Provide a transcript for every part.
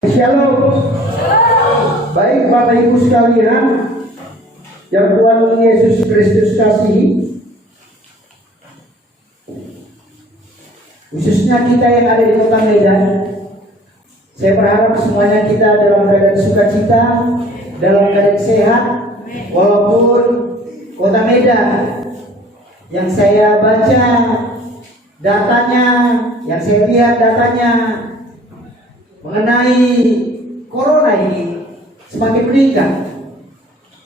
Shalom. Baik Bapak Ibu sekalian yang Tuhan Yesus Kristus kasihi, khususnya kita yang ada di kota Medan, saya berharap semuanya kita dalam keadaan sukacita, dalam keadaan sehat, walaupun kota Medan yang saya baca datanya, yang saya lihat datanya mengenai corona ini semakin meningkat.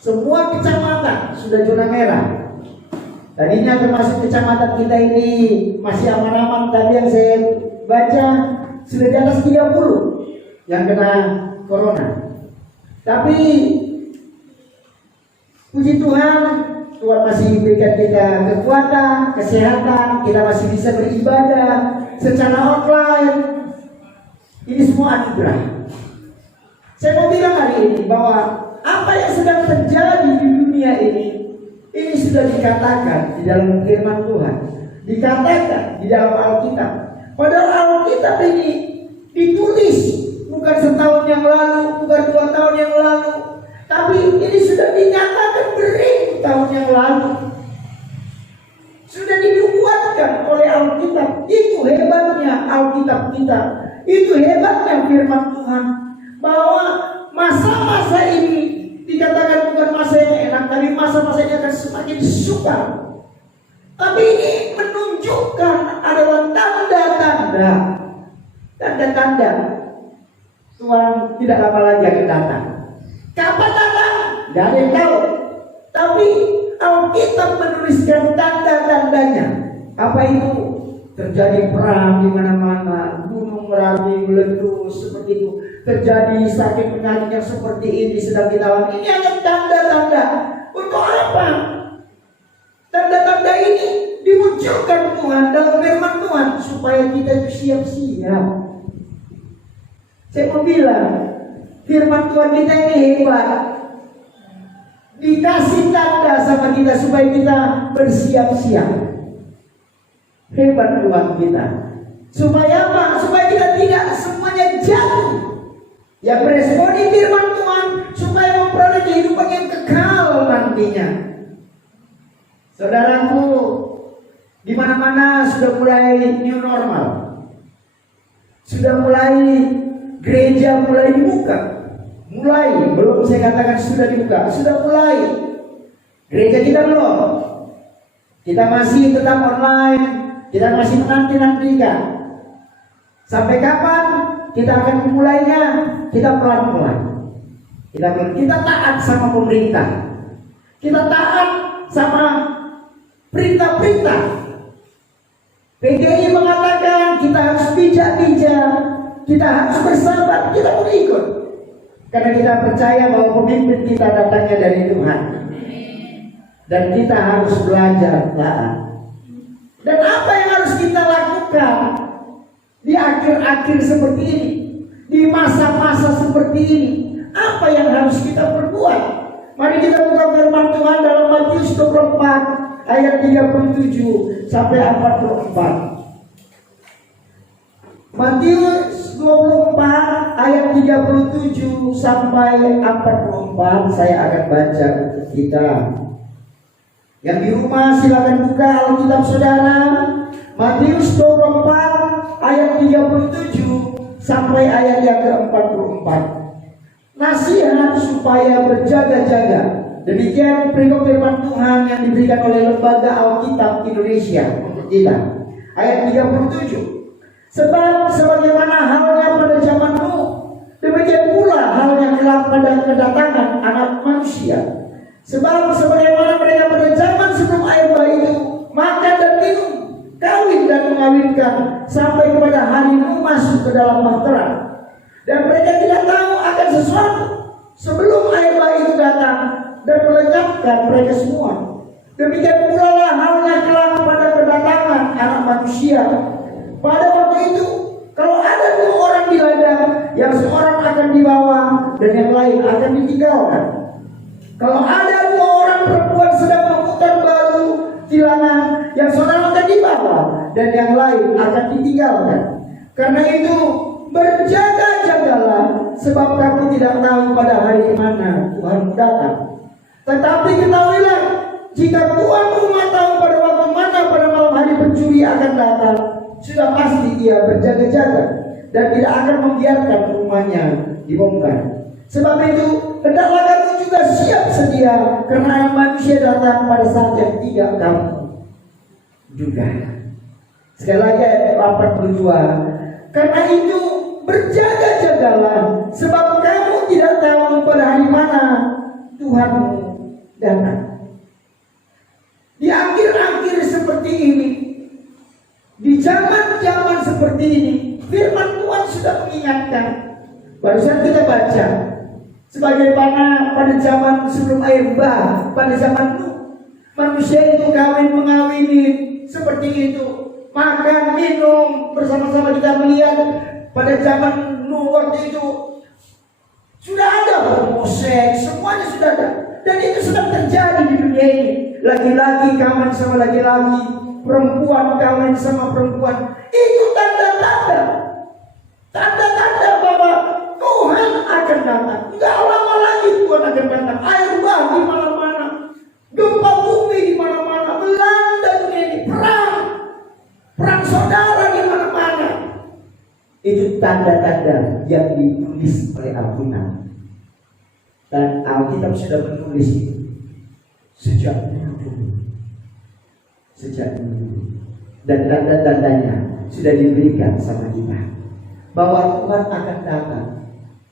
Semua kecamatan sudah zona merah. Tadinya termasuk kecamatan kita ini masih aman-aman, tapi yang saya baca sudah di atas 30 yang kena corona. Tapi puji Tuhan, Tuhan masih berikan kita kekuatan, kesehatan, kita masih bisa beribadah secara online. Ini semua anugerah. Saya mau bilang hari ini bahwa apa yang sedang terjadi di dunia ini sudah dikatakan di dalam firman Tuhan, dikatakan di dalam Alkitab. Padahal Alkitab ini ditulis bukan setahun yang lalu, bukan 2 tahun yang lalu, tapi ini sudah dinyatakan beribu tahun yang lalu. Sudah dinubuatkan oleh Alkitab. Itu hebatnya Alkitab kita. Itu hebatnya firman Tuhan, bahwa masa-masa ini dikatakan bukan masa yang enak, tapi masa-masa ini akan semakin sukar. Tapi ini menunjukkan adalah tanda-tanda Tuhan tidak lama lagi akan datang. Kapan datang? Tidak ada yang tahu. Tapi Alkitab menuliskan tanda-tandanya. Apa itu? Terjadi perang di mana-mana, gunung Merapi meletus seperti itu, terjadi sakit penyakit yang seperti ini sedang kita alami. Ini hanya tanda-tanda. Untuk apa? Tanda-tanda ini dimunculkan Tuhan dalam firman Tuhan supaya kita itu siap-siap. Saya mau bilang, firman Tuhan kita ini hebat. Dikasih tanda sama kita supaya kita bersiap-siap. Hebat Tuhan kita. Supaya apa? Supaya kita tidak semuanya jatuh. Yang meresponi firman Tuhan supaya memperoleh kehidupan yang kekal nantinya. Saudaraku, di mana-mana sudah mulai new normal. Sudah mulai gereja mulai dibuka. Mulai, belum saya katakan sudah dibuka, sudah mulai. Gereja kita belum. Kita masih tetap online. Kita masih menanti-nantikan. Sampai kapan kita akan memulainya? Kita pelan-pelan. Kita taat sama pemerintah. Kita taat sama perintah-perintah. PGI mengatakan kita harus bijak-bijak, kita harus bersabar, kita pun ikut. Karena kita percaya bahwa pemimpin kita datangnya dari Tuhan. Dan kita harus belajar taat. Dan apa yang harus kita lakukan di akhir-akhir seperti ini, di masa-masa seperti ini? Apa yang harus kita perbuat? Mari kita buka firman Tuhan dalam Matius 24 ayat 37 sampai 44. Matius 24 ayat 37 sampai 44 saya akan baca untuk kita. Yang di rumah silakan buka Alkitab saudara. Matius 24 ayat 37 sampai ayat yang ke-44. Nasihat supaya berjaga-jaga. Demikian perikop firman Tuhan yang diberikan oleh Lembaga Alkitab Indonesia untuk kita. Ayat 37. Sebab sebagaimana halnya pada zaman Nuh, demikian pula halnya kelak pada kedatangan Anak Manusia. Sebab sebagaimana mereka pada zaman sebelum air bah itu makan dan minum, kawin dan mengawinkan, sampai kepada hari Nuh masuk ke dalam bahtera. Dan mereka tidak tahu akan sesuatu sebelum air bah itu datang dan melenyapkan mereka semua. Demikian pula lah halnya kelak pada kedatangan Anak Manusia. Pada waktu itu, kalau ada 2 orang di ladang, yang seorang akan dibawa dan yang lain akan ditinggalkan. Kalau ada 2 orang perempuan sedang memutar batu silangan, yang seorang akan dibawa dan yang lain akan ditinggalkan. Karena itu Berjaga-jagalah, sebab kamu tidak tahu pada hari mana Tuhan datang. Tetapi ketahuilah, jika Tuhan rumah tahu pada waktu mana pada malam hari pencuri akan datang, sudah pasti dia berjaga-jaga dan tidak akan membiarkan rumahnya dibongkar. Sebab itu, hendaklah kamu juga siap sedia, karena manusia datang pada saat yang tidak kamu duga. Sekali lagi ayat 82. Karena itu berjaga-jagalah, sebab kamu tidak tahu pada hari mana Tuhanmu datang. Di akhir-akhir seperti ini, di zaman-zaman seperti ini, firman Tuhan sudah mengingatkan. Barusan kita baca, sebagaimana pada zaman sebelum air bah, pada zaman Nuh, manusia itu kawin mengawini seperti itu, makan minum bersama-sama. Kita melihat pada zaman Nuh waktu itu sudah ada homoseks, semuanya sudah ada, dan itu sedang terjadi di dunia ini. Laki-laki kawin sama laki-laki, perempuan kawin sama perempuan. Itu tanda-tanda, tanda-tanda bahwa Tuhan akan datang. Enggak lama lagi Tuhan akan datang. Air bah di mana-mana, gempa bumi di mana-mana, melanda dunia ini, perang saudara di mana-mana. Itu tanda-tanda yang ditulis oleh Alkitab. Dan Alkitab sudah menulis itu sejak dulu. Dan tanda-tandanya sudah diberikan sama kita, bahwa Tuhan akan datang.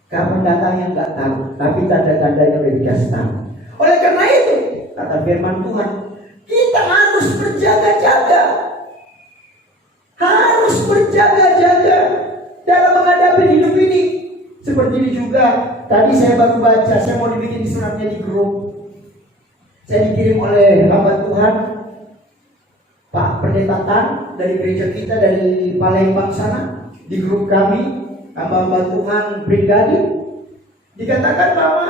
Kapan datangnya nggak tahu, tapi tanda-tandanya sudah dikasih tahu. Oleh karena itu, kata firman Tuhan, kita harus berjaga-jaga. Harus berjaga-jaga dalam menghadapi hidup ini. Seperti ini juga, tadi saya baru baca, saya mau dibikin suratnya di grup. Saya dikirim oleh hamba Tuhan, Pak Pendeta Tan, dari gereja kita, dari Palembang sana, di grup kami, hamba-hamba Tuhan pribadi. Dikatakan bahwa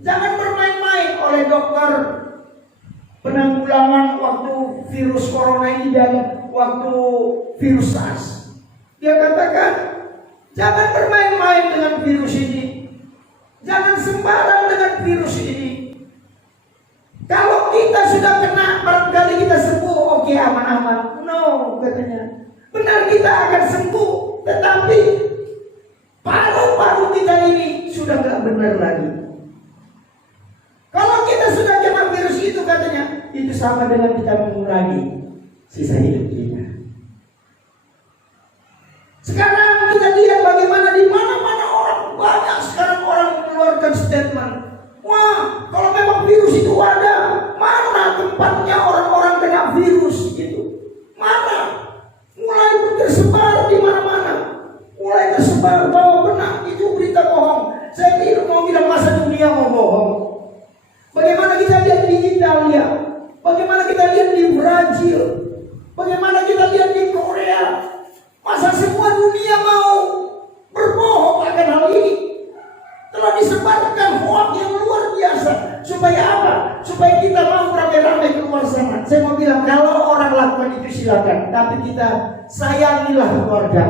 jangan bermain-main oleh dokter penanggulangan waktu virus corona ini dan waktu virus SARS. Dia katakan, jangan bermain-main dengan virus ini. Jangan sembarang dengan virus ini. Kalau kita sudah kena, barangkali kita sembuh, oke, aman-aman. No, katanya. Benar, kita akan sembuh, tetapi paru-paru kita ini sudah gak benar lagi. Kalau kita sudah kena virus itu, katanya, itu sama dengan kita mengurangi sisa hidup kita. Sekarang kita lihat bagaimana di mana-mana orang, banyak sekarang orang mengeluarkan statement. Wah, kalau memang virus itu ada, mana tempatnya orang-orang kena virus gitu? Mana? Mulai tersebar di mana-mana. Mulai tersebar bahwa benar itu berita bohong. Saya tidak mau bilang masa dunia mau bohong. Bagaimana kita lihat di Italia, bagaimana kita lihat di Brazil, bagaimana kita lihat di Korea. Masa semua dunia mau berbohong akan hal ini? Telah disebarkan hoax yang luar biasa. Supaya apa? Supaya kita mau ramai-ramai keluar sana. Saya mau bilang, kalau orang lakukan itu silakan, tapi kita sayangilah keluarga.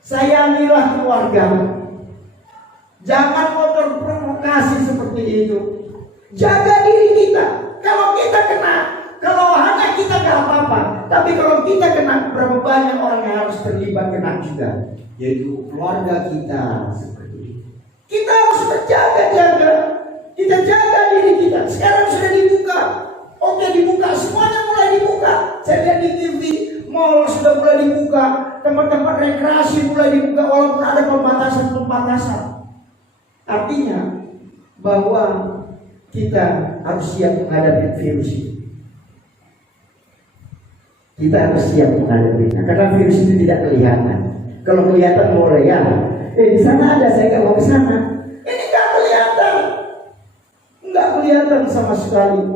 Sayangilah keluarga. Jangan kotor provokasi seperti itu. Jaga diri kita. Kalau kita kena, kalau hanya kita gak apa-apa, tapi kalau kita kena, berapa banyak orang yang harus terlibat kena juga, yaitu keluarga kita. Kita harus berjaga-jaga. Kita jaga diri kita. Sekarang sudah dibuka. Oke, dibuka. Semuanya mulai dibuka. Saya lihat di TV, mall sudah mulai dibuka. Tempat-tempat rekreasi mulai dibuka, walaupun ada pembatasan-pembatasan. Artinya bahwa kita harus siap menghadapi virus ini. Kita harus siap menghadapinya. Karena virus itu tidak kelihatan. Kalau kelihatan boleh ya. Di sana ada, saya nggak mau ke sana. Ini nggak kelihatan, nggak kelihatan sama sekali.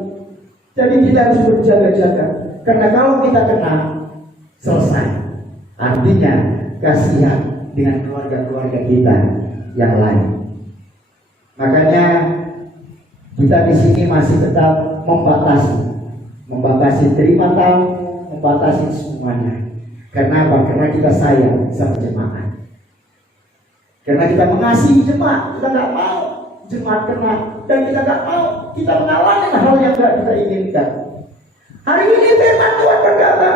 Jadi kita harus berjaga-jaga. Karena kalau kita kena, selesai. Artinya kasihan dengan keluarga-keluarga kita yang lain. Makanya kita di sini masih tetap membatasi terima tamu, membatasi semuanya. Kenapa? Karena kita sayang sama jemaat. Karena kita mengasihi jemaat, kita nggak mau jemaat kena, dan kita nggak mau kita mengalami hal yang nggak kita inginkan. Hari ini firman Tuhan berkata,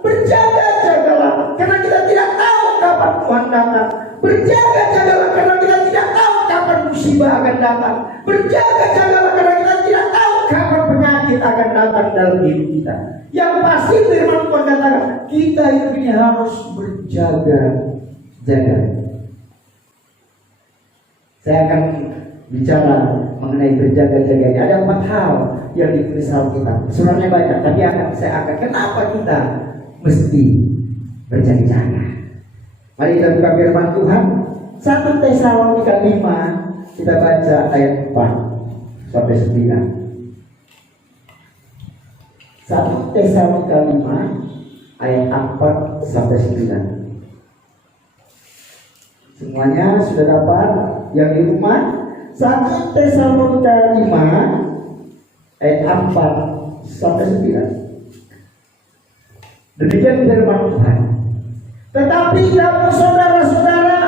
berjaga-jagalah, karena kita tidak tahu kapan Tuhan datang. Berjaga-jagalah, karena kita tidak tahu kapan musibah akan datang. Berjaga-jagalah, karena kita tidak tahu kapan penyakit akan datang dalam hidup kita. Yang pasti firman Tuhan katakan, kita ini harus berjaga-jaga. Saya akan bicara mengenai berjaga-jaga. Ada 4 hal yang ditulis Alkitab. Sebenarnya banyak, tapi saya akan kenapa kita mesti berjaga-jaga. Mari kita buka firman Tuhan. 1 Tesalonika 5, kita baca ayat 4 sampai 9. 1 Tesalonika 5 ayat 4 sampai 9. Semuanya sudah dapat yang di rumah? 1 Tesalonika 5 ayat 4 sampai 9. Demikian firman Tuhan. Tetapi kamu saudara-saudara,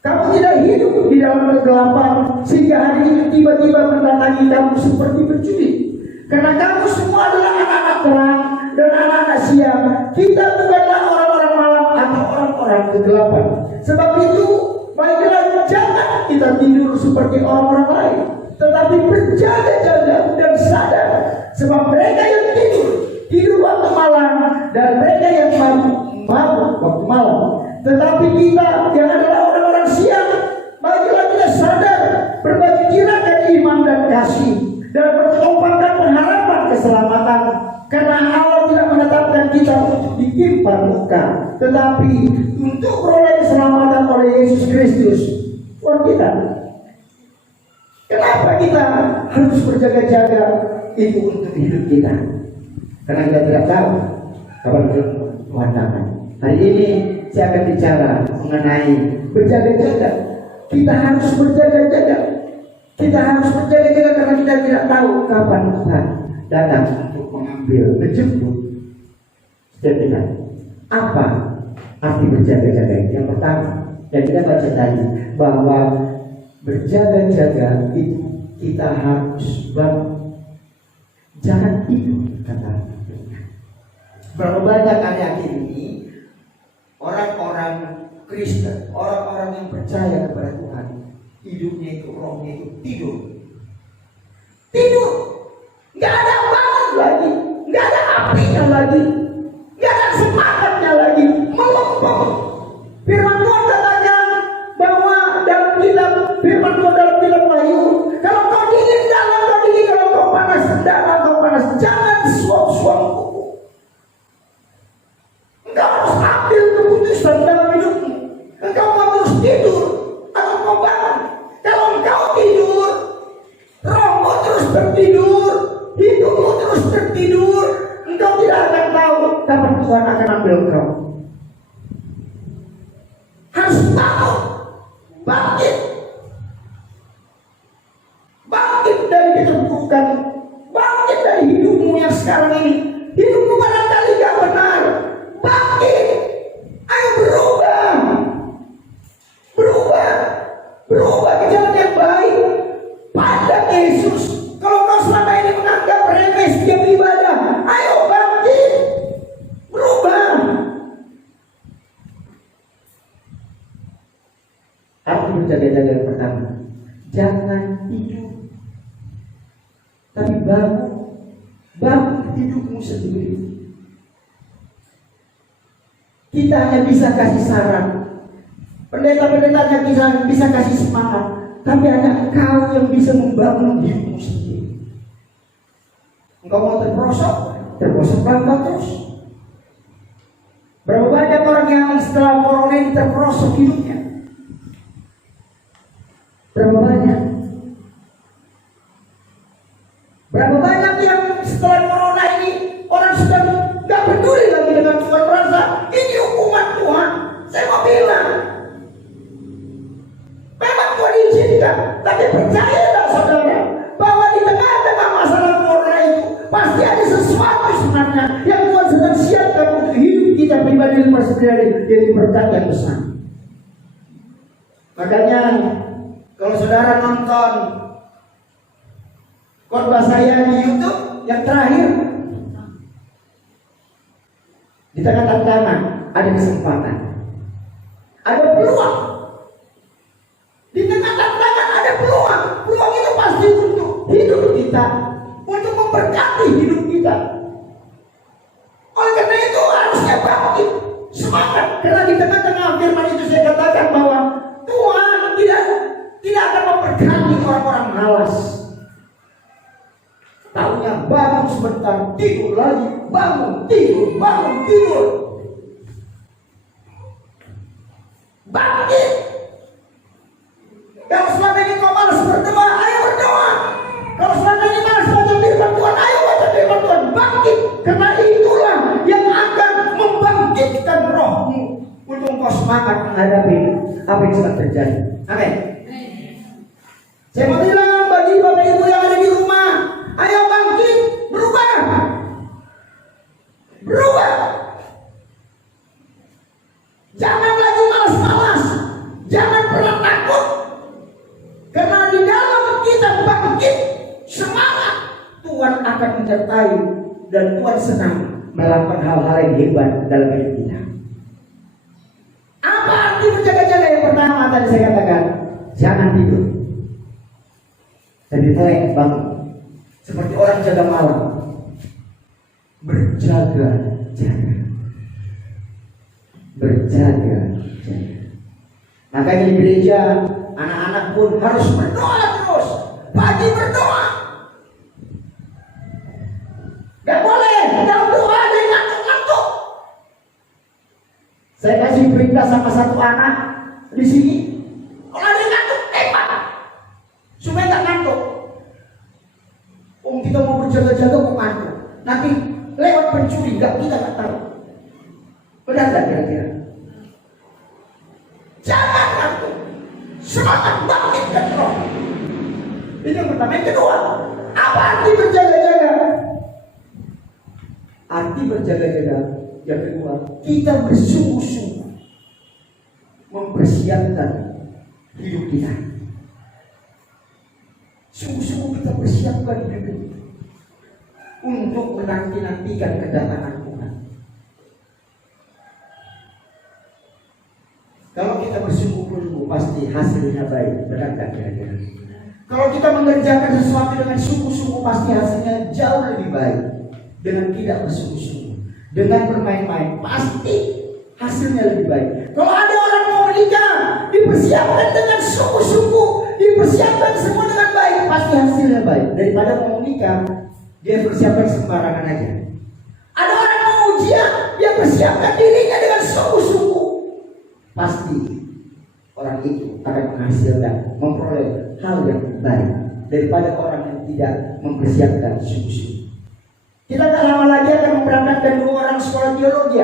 kamu tidak hidup di dalam kegelapan, sehingga hari ini tiba-tiba mendatangi kamu seperti pencuri. Karena kamu semua adalah anak-anak terang dan anak-anak siang. Kita bukanlah orang-orang malam atau orang-orang kegelapan. Sebab itu, baiklah jangan kita tidur seperti orang-orang lain, tetapi berjaga-jaga dan sadar. Sebab mereka yang tidur waktu malam, dan mereka yang mabuk waktu malam. Tetapi kita yang adalah orang-orang siang, baiklah kita sadar, berbagi kirakan iman dan kasih, dan bertopangkan pengharapan keselamatan. Karena Allah tidak menetapkan kita untuk ditimpa luka, tetapi untuk beroleh keselamatan oleh Yesus Kristus Tuhan kita. Kenapa kita harus berjaga-jaga? Itu untuk hidup kita. Karena kita tidak tahu kapan Tuhan datang. Hari ini saya akan bicara mengenai berjaga-jaga. Kita harus berjaga-jaga. Kita harus berjaga-jaga karena kita tidak tahu kapan Tuhan datang untuk mengambil, menjemput. Jadi apa arti berjaga-jaga? Yang pertama, yang kita baca tadi, bahwa berjaga-jaga itu kita harus bangun, jangan tidur, kata. Berapa banyak akhir ini orang-orang Kristen, orang-orang yang percaya kepada Tuhan, hidupnya itu, rohnya itu tidur, nggak ada bangun lagi, nggak ada apinya lagi, nggak ada semangatnya lagi, melempem. Firman Tuhan katakan bahwa dalam kitab firman Tuhan dalam kitab Wahyu, kalau kau dingin dalam, kau dingin, kalau kau panas dalam, kau panas, jangan suam-suam kuku. Engkau harus ambil keputusan dalam hidupmu. Engkau mau terus tidur atau kau bangun. Kalau engkau tidur, rohmu terus tertidur, hidupmu terus tertidur, engkau tidak akan tahu kapan Tuhan akan ambil engkau. Harus bangun, bangkit dari keterpurukan, bangkit dari hidupmu yang sekarang ini. Hidupmu barangkali gak benar, bangkit, ayo berubah ke jalan yang baik. Pandang Yesus. Kalau kau selama ini menganggap remeh setiap ibadah, ayo bangkit, berubah. Arti berjaga-jaga yang pertama, jangan tidur, tapi bangun hidupmu sendiri. Kita hanya bisa kasih saran, pendeta-pendetanya bisa kasih semangat, tapi hanya engkau yang bisa membangun hidupmu sendiri. Engkau mau terprosok bangga terus. Berapa banyak orang yang setelah corona ini terprosok hidupnya? Berapa banyak? Berapa banyak yang setelah corona ini orang sudah gak peduli lagi dengan Tuhan, merasa ini hukuman Tuhan. Saya mau bilang, memang Tuhan izinkan, tapi percayalah saudara, bahwa di tengah-tengah masalah corona itu pasti ada sesuatu sebenarnya yang Tuhan sedang siapkan untuk hidup jadi berkat yang besar. Makanya kalau saudara nonton khotbah saya di YouTube yang terakhir, di tengah tantangan ada kesempatan, ada peluang. Di tengah tantangan ada peluang. Peluang itu pasti untuk hidup kita, untuk memberkati hidup kita. Oleh karena itu harusnya bangkit semangat, karena di tengah-tengah firman itu saya katakan bahwa Tuhan tidak akan memberkati orang-orang malas. Taunya bangun sebentar, tidur lagi, bangun, tidur. Bangkit. Kalau selama ini kau malas berdoa, ayo berdoa. Kalau selama ini malas baca firman Tuhan, ayo baca firman Tuhan. Bangkit, karena itulah yang akan membangkitkan rohmu untuk engkau semangat menghadapi apa yang sedang terjadi. Amin. Saya mau bilang bagi Bapak Ibu yang ada di rumah, ayo bangkit, berubah. Jangan lagi malas-malas, jangan pernah takut, karena di dalam kita bangkit semangat, Tuhan akan menyertai dan Tuhan senang melakukan hal-hal yang hebat dalam hidup kita. Apa arti berjaga-jaga? Yang pertama tadi saya katakan, jangan tidur. Lebih baik bangun seperti orang jaga malam, berjaga-jaga. Makanya di gereja anak-anak pun harus berdoa terus, pagi berdoa. Gak boleh dalam doa ada yang ngantuk-ngantuk. Saya kasih perintah sama satu anak di sini, kalau ada yang ngantuk, tembak supaya gak ngantuk. Kita mau berjaga-jaga mau ngantuk, nanti lewat pencuri, kita gak tahu. Benar tak kira-kira? Jangan ngantuk, semangat bangkitkan roh. Ini yang pertama. Yang kedua, apa arti berjaga-jaga? Arti berjaga-jaga yang kedua, kita bersungguh-sungguh mempersiapkan hidup kita. Sungguh-sungguh kita persiapkan hidup kita untuk menanti-nantikan kedatangan Tuhan. Kalau kita bersungguh-sungguh pasti hasilnya baik, benar tak kira-kira? Kalau kita mengerjakan sesuatu dengan sungguh-sungguh pasti hasilnya jauh lebih baik. Dengan tidak bersungguh-sungguh, dengan bermain-main, pasti hasilnya lebih baik. Kalau ada orang mau menikah, dipersiapkan dengan sungguh-sungguh, dipersiapkan semua dengan baik, pasti hasilnya baik. Daripada mau menikah, dia persiapkan sembarangan aja. Ada orang mau ujian, dia persiapkan dirinya dengan sungguh-sungguh, pasti orang itu akan menghasilkan, memperoleh hal yang baik daripada orang yang tidak mempersiapkan sungguh-sungguh. Kita tak lama lagi akan memberangkatkan 2 orang sekolah teologi,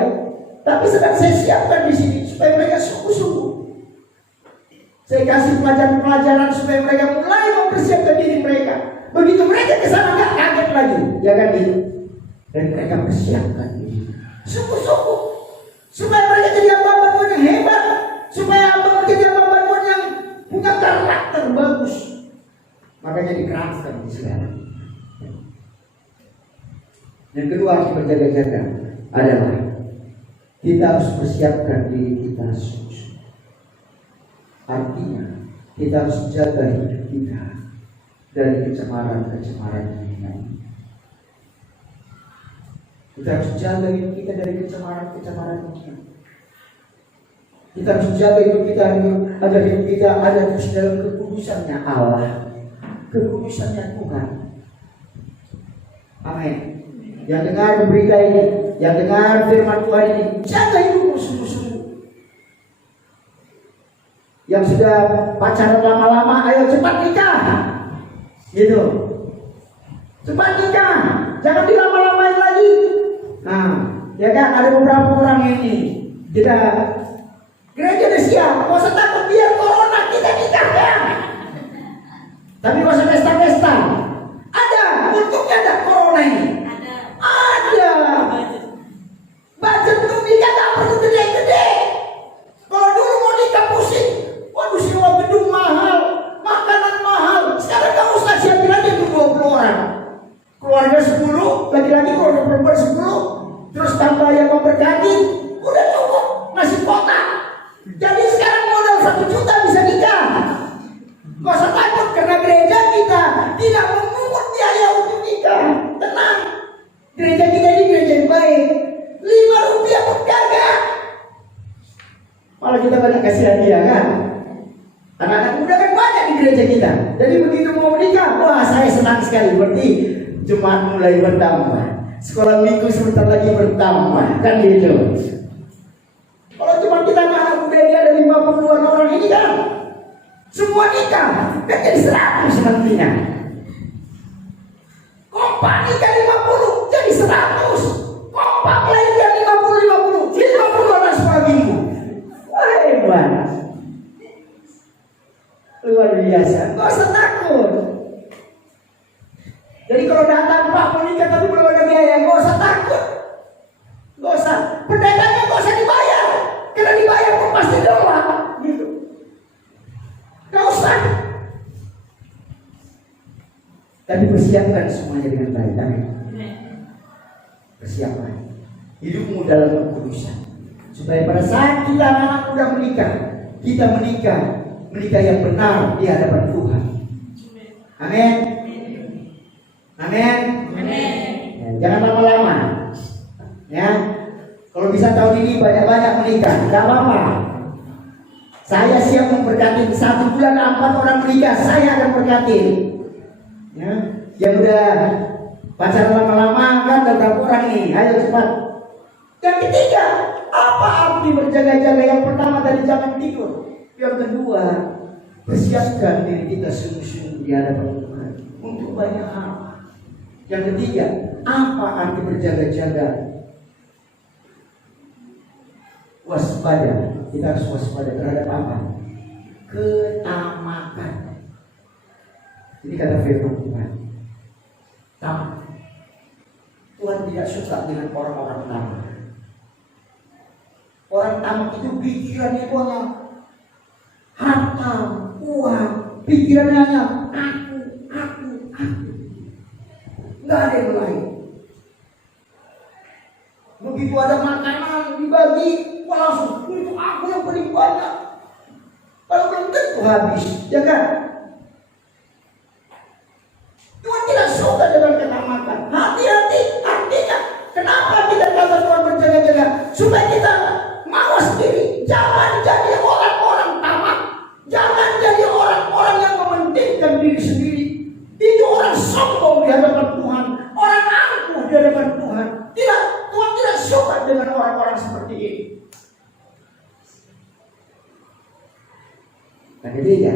tapi sedang saya siapkan di sini supaya mereka sungguh-sungguh. Saya kasih pelajaran-pelajaran supaya mereka mulai mempersiapkan diri mereka. Begitu mereka ke sana nggak kaget lagi, ya kan gitu. Dan mereka persiapkan diri sungguh-sungguh supaya mereka jadi hamba-hamba yang hebat, supaya hamba menjadi hamba-hamba yang punya karakter bagus. Makanya dikeraskan di segala. Yang kedua harus berjaga-jaga adalah kita harus persiapkan diri kita sungguh. Artinya kita harus jaga hidup kita dari kecemaran-kecemaran dunia ini. Kita harus jaga hidup kita dari kecemaran-kecemaran dunia. Kita harus jaga hidup kita agar hidup kita ada di dalam kekudusannya Allah, kekudusannya Tuhan. Amin. Yang dengar berita ini, yang dengar firman Tuhan ini, jaga hidupmu sungguh-sungguh. Yang sudah pacaran lama-lama, ayo cepat nikah. Gitu. Cepat nikah, jangan dilama-lamain lagi. Nah, ya kan ada beberapa orang ini kita gereja udah siap, gak usah takut biar corona kita nikah ya. Tapi gak usah pesta-pesta. Ada, untungnya ada corona ini. Ada. Budget untuk nikah gak perlu gede-gede. bawah 1 juta bisa nikah. Gak usah takut karena gereja kita tidak memungut biaya untuk nikah. Tenang, gereja kita ini gereja yang baik. 5 rupiah pun kagak. Malah kita banyak kasih hadiah kan. Anak-anak muda kan banyak di gereja kita. Jadi begitu mau menikah, wah saya senang sekali. Berarti jemaat mulai bertambah, sekolah minggu sebentar lagi bertambah, kan gitu. Kalau cuma kita anak muda ini ada 50-an orang ini kan, semua nikah, kan jadi 100 nantinya. Kompak nikah 50, jadi 100. Kompak melahirkan 50 anak sekolah minggu. Wah hebat, luar biasa. Gak usah takut. Jadi kalau datang Pak mau nikah tapi belum ada biaya, gak usah takut. Gak usah, pendekatnya gak usah dibayar. Karena dibayar pun pasti doang gitu. Gak usah. Tapi persiapkan semuanya dengan baik. Amin. Persiapkan hidupmu dalam kekudusan, supaya pada saat kita anak muda menikah, kita menikah yang benar di hadapan Tuhan. Amin. Amin. Ya, jangan lama-lama. Ya, kalau bisa tahun ini banyak-banyak menikah, tidak apa-apa. Saya siap memberkati. 1 bulan 4 orang menikah, saya akan berkati. Ya, yang udah pacaran lama-lama kan berapa orang ini? Ayo cepat. Yang ketiga, apa arti berjaga-jaga? Yang pertama tadi jangan tidur. Yang kedua, persiapkan diri kita sungguh-sungguh di hadapan Tuhan untuk banyak hal. Yang ketiga, apa arti berjaga-jaga? Waspada. Kita harus waspada terhadap apa? Ketamakan. Ini kata firman Tuhan. Tamak. Tuhan tidak suka dengan orang-orang tamak. Orang tamak itu pikirannya banyak, harta, uang, pikirannya hanya aku. Nggak ada yang lain. Begitu ada makanan dibagi, wah langsung untuk aku yang paling banyak. Kalau belum tentu habis, ya kan? Tuhan tidak suka dengan ketamakan. Hati-hati, artinya kenapa kita kata Tuhan berjaga-jaga? Supaya kita mawas diri. Jangan jadi orang-orang tamak. Jangan jadi orang-orang yang mementingkan diri sendiri. Itu orang sombong di hadapan Tuhan, orang angkuh di hadapan Tuhan. Tidak, Tuhan tidak suka dengan orang-orang seperti ini. Nah, ketiga,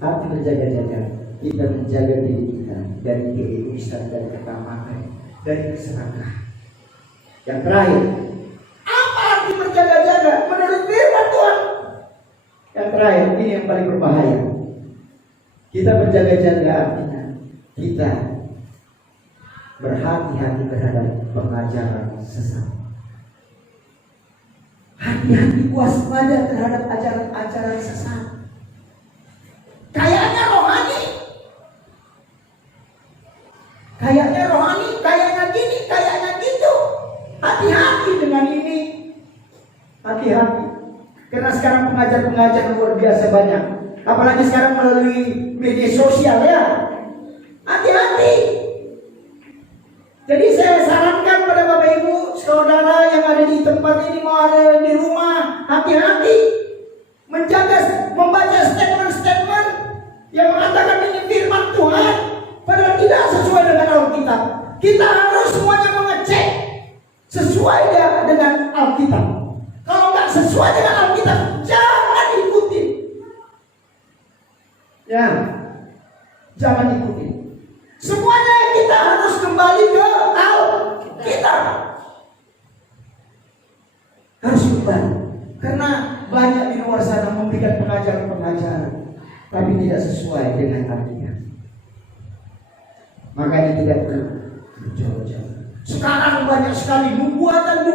arti berjaga-jaga, kita menjaga diri kita dari keegoisan, dari ketamakan, dari keserakahan. Yang terakhir, apa arti berjaga-jaga menurut firman Tuhan? Yang terakhir, ini yang paling berbahaya. Kita berjaga-jaga artinya kita berhati-hati terhadap pengajaran sesat. Hati-hati, waspada terhadap ajaran-ajaran sesat. Kayaknya rohani, kayaknya gini, kayaknya gitu. Hati-hati dengan ini. Hati-hati. Karena sekarang pengajar-pengajar luar biasa banyak. Apalagi sekarang melalui media sosial ya. Hati-hati. Jadi saya sarankan pada Bapak Ibu, saudara yang ada di tempat ini, mau ada di rumah, hati-hati. Membaca statement-statement yang mengatakan ini firman Tuhan, padahal tidak sesuai dengan Alkitab. Kita harus semuanya mengecek sesuai dengan Alkitab. Kalau nggak sesuai dengan Alkitab, jangan ikuti. Ya, jangan ikuti. Semuanya kita harus kembali ke Alkitab. Harus kembali. Karena banyak di luar sana memberikan pengajaran-pengajaran, tapi tidak sesuai dengan artinya. Makanya tidak perlu berjauh-jauh. Sekarang banyak sekali nubuatan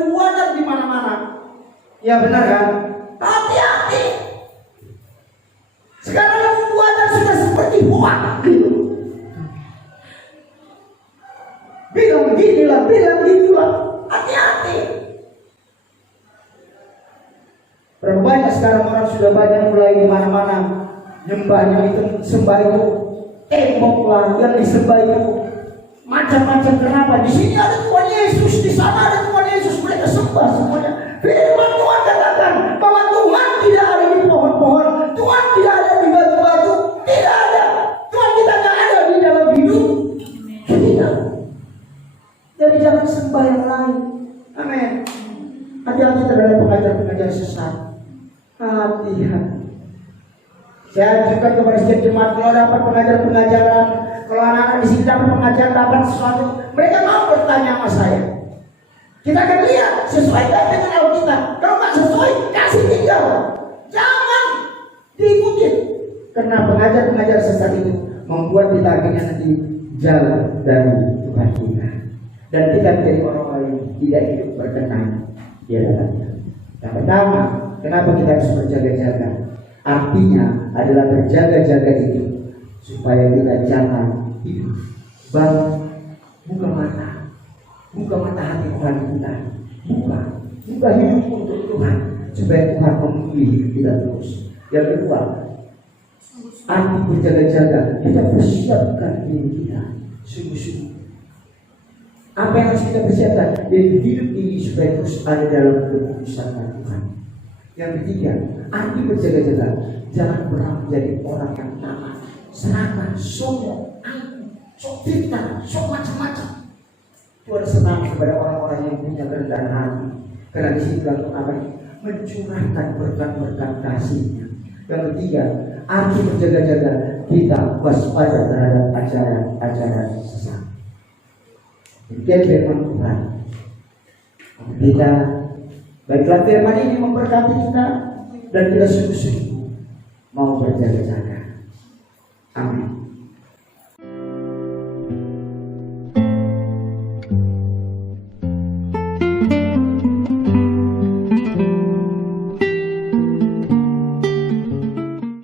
di mana-mana. Ya benar kan? Hati-hati. Sekarang nubuatan sudah seperti hoax. Bilang ginilah, bilang gitulah. Hati-hati. Berapa banyak sekarang orang sudah banyak mulai di mana-mana nyembahnya itu, sembah itu tembok lah yang disembah itu macam-macam. Kenapa? Di sini ada Tuhan Yesus, di sana ada Tuhan Yesus, mereka sembah semuanya. Firman Tuhan katakan bahwa Tuhan tidak ada di pohon-pohon, Tuhan tidak ada di batu-batu, tidak ada. Tuhan kita tidak ada di dalam hidup kita. Jadi jangan sembah yang lain. Amin. Hati-hati terhadap pengajar-pengajar sesat. Hati-hati. Saya ajukan kepada setiap jemaat, kalau dapat pengajar-pengajaran, kalau anak-anak di sini dapat pengajaran, dapat sesuatu, mereka mau bertanya sama saya. Kita akan lihat sesuaikan dengan Alkitab. Kalau nggak sesuai, kasih tinggal. Jangan diikuti. Karena pengajar-pengajar sesat itu membuat kita akhirnya nanti jauh dari Tuhan kita. Dan kita menjadi orang-orang yang tidak hidup berkenan di hadapannya. Yang pertama, kenapa kita harus berjaga-jaga? Artinya adalah berjaga-jaga itu supaya kita jangan hidup. Bang, buka mata hati Tuhan kita, buka hidup untuk Tuhan, supaya Tuhan memilih hidup kita terus. Yang kedua, arti berjaga-jaga, kita persiapkan diri kita sungguh-sungguh. Apa yang harus kita persiapkan? Jadi hidup ini supaya terus ada dalam keputusan Tuhan. Yang ketiga, arti berjaga-jaga, jangan pernah menjadi orang yang tamak, serakah, sombong, angkuh, sok fitnah, sok macam-macam. Tuhan senang kepada orang-orang yang punya kerendahan hati. Karena di sini Tuhan akan mencurahkan berkat-berkat kasih-Nya. Yang ketiga, arti berjaga-jaga, kita waspada terhadap ajaran-ajaran sesat. Demikian firman Tuhan. Kita baiklah firman ini memberkati kita dan kita sungguh-sungguh mau berjaga-jaga. Amin.